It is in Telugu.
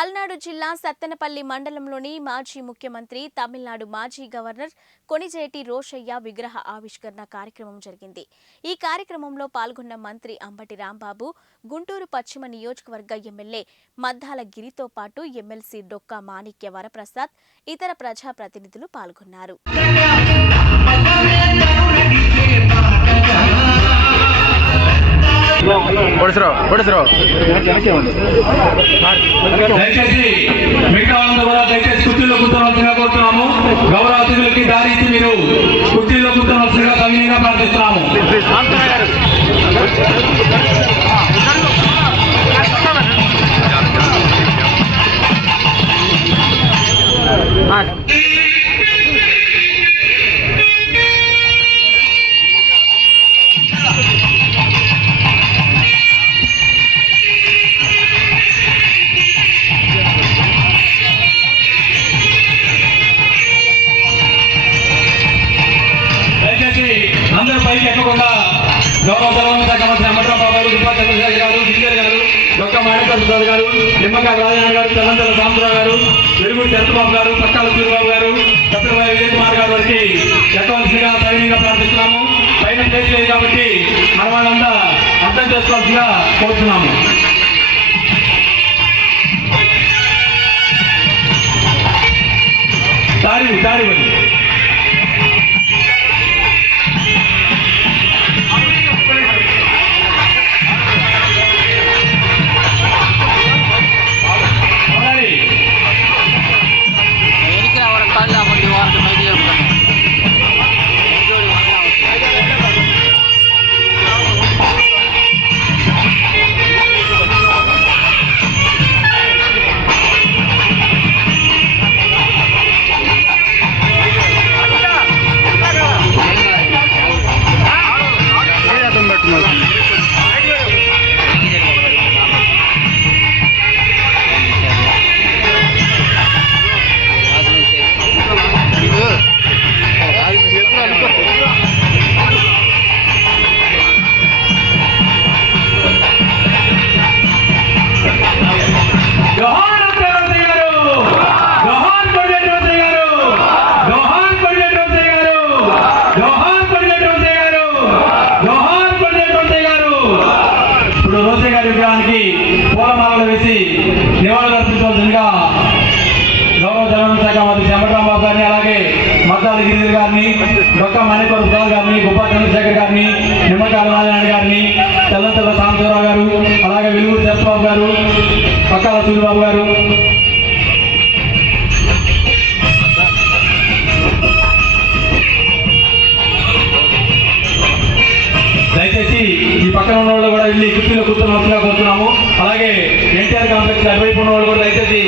పల్నాడు జిల్లా సత్తెనపల్లి మండలంలోని మాజీ ముఖ్యమంత్రి, తమిళనాడు మాజీ గవర్నర్ కొణిజేటి రోశయ్య విగ్రహ ఆవిష్కరణ కార్యక్రమం జరిగింది. ఈ కార్యక్రమంలో పాల్గొన్న మంత్రి అంబటి రాంబాబు, గుంటూరు పశ్చిమ నియోజకవర్గ ఎమ్మెల్యే మద్దాల గిరితో పాటు ఎమ్మెల్సీ డొక్కా మాణిక్య వరప్రసాద్, ఇతర ప్రజాప్రతినిధులు పాల్గొన్నారు. దయచేసి మిగతా వాళ్ళందరూ కూడా దయచేసి కుర్చీలో కూర్చోవలసిందిగా కోరుతున్నాము. గౌరవ అతిథులకి దారి ఇచ్చి మీరు కుర్చీలో కూర్చోవలసిందిగా సవినీయంగా ప్రార్థిస్తున్నాము. అందరూ పైకి ఎక్కకుండా గౌరవ తెలంగాణ శాఖ మంత్రి అంబట్రాంబాబు గారు, దుబ్బా చంద్రశేఖర్ గారు, గిరిజర్ గారు, డొక్కా మాణిక్య వరప్రసాద్ గారు, నిమ్మకాయ రాజనారాయణ గారు, తెలంగాణ సాంబరావు గారు, వెలుగుడి చంద్రబాబు గారు, పక్కాల సూరిబాబు గారు, సత్యభాయ్ విజయ్ కుమార్ గారు వారికి ఎక్కవలసిందిగా సైన్యంగా ప్రార్థిస్తున్నాము. పైన ప్లేస్ లేదు కాబట్టి మన వాళ్ళంతా అర్థం చేసుకోవాల్సిందిగా కోరుతున్నాము. దారి విగ్రహానికి పూలమాలలు వేసి నివాళులు అర్పించవలసిందిగా గౌరవ తెలంగాణ శాఖ మంత్రి అంబటి రాంబాబు గారిని, అలాగే మద్దాల గిరిజర్ గారిని, డొక్కా మాణిక్య వరప్రసాద్ గారిని, గుబ్బా చంద్రశేఖర్ గారిని, నిమ్మకాయ రాజనారాయణ గారిని, తెల్లంతల సాంబరావు గారు, అలాగే వెలుగుడి చంద్రబాబు గారు, పక్కాల సూరిబాబు గారు, దయచేసి ఈ పక్కన ఉన్న వాళ్ళు కూడా వెళ్ళి కుర్చీలో కూర్చొని వస్తున్నా కోరుతున్నాము. అలాగే ఎన్టీఆర్ కాంప్లెక్స్ అటువైపు ఉన్న వాళ్ళు కూడా దయచేసి